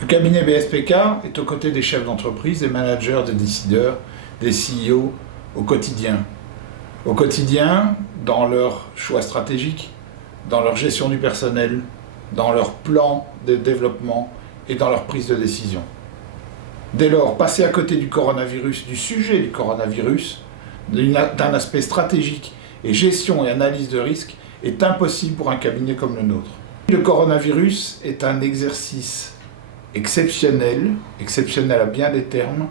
Le cabinet BSPK est aux côtés des chefs d'entreprise, des managers, des décideurs, des CEO au quotidien. Au quotidien, dans leurs choix stratégiques, dans leur gestion du personnel, dans leur plan de développement et dans leur prise de décision. Dès lors, passer à côté du coronavirus, du sujet du coronavirus, d'un aspect stratégique et gestion et analyse de risque est impossible pour un cabinet comme le nôtre. Le coronavirus est un exercice exceptionnel à bien des termes,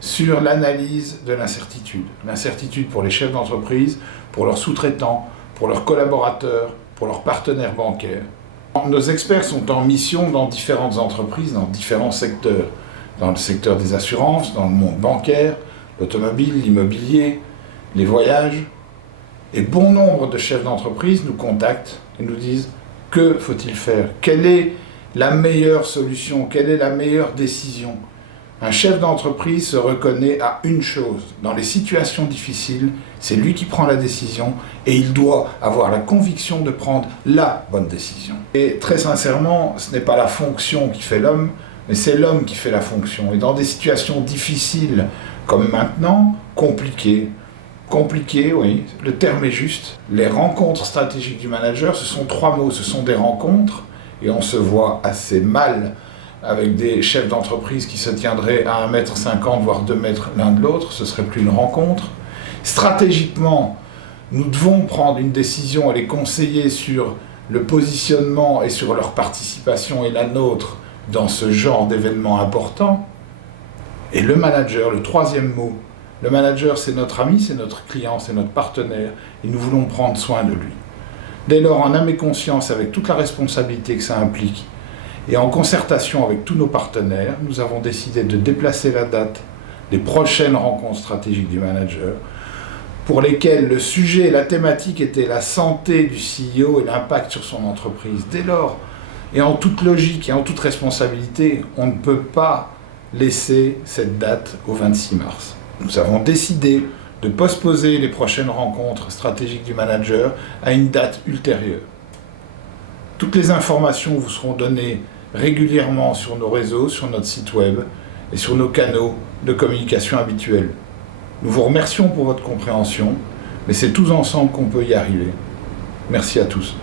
sur l'analyse de l'incertitude. L'incertitude pour les chefs d'entreprise, pour leurs sous-traitants, pour leurs collaborateurs, pour leurs partenaires bancaires. Nos experts sont en mission dans différentes entreprises, dans différents secteurs. Dans le secteur des assurances, dans le monde bancaire, l'automobile, l'immobilier, les voyages. Et bon nombre de chefs d'entreprise nous contactent et nous disent « Que faut-il faire ? Quelle est la meilleure solution ? Quelle est la meilleure décision ?» Un chef d'entreprise se reconnaît à une chose. Dans les situations difficiles, c'est lui qui prend la décision et il doit avoir la conviction de prendre la bonne décision. Et très sincèrement, ce n'est pas la fonction qui fait l'homme, mais c'est l'homme qui fait la fonction. Et dans des situations difficiles comme maintenant, compliquées, oui, le terme est juste. Les rencontres stratégiques du manager, ce sont 3 mots, ce sont des rencontres, et on se voit assez mal avec des chefs d'entreprise qui se tiendraient à 1,50 m, voire 2 mètres l'un de l'autre, ce serait plus une rencontre. Stratégiquement, nous devons prendre une décision et les conseiller sur le positionnement et sur leur participation et la nôtre dans ce genre d'événements importants. Et le manager, le 3e mot, le manager c'est notre ami, c'est notre client, c'est notre partenaire, et nous voulons prendre soin de lui. Dès lors, en âme et conscience, avec toute la responsabilité que ça implique, et en concertation avec tous nos partenaires, nous avons décidé de déplacer la date des prochaines rencontres stratégiques du manager, pour lesquelles le sujet et la thématique étaient la santé du CEO et l'impact sur son entreprise. Dès lors, et en toute logique et en toute responsabilité, on ne peut pas laisser cette date au 26 mars. Nous avons décidé de postposer les prochaines rencontres stratégiques du manager à une date ultérieure. Toutes les informations vous seront données régulièrement sur nos réseaux, sur notre site web et sur nos canaux de communication habituels. Nous vous remercions pour votre compréhension, mais c'est tous ensemble qu'on peut y arriver. Merci à tous.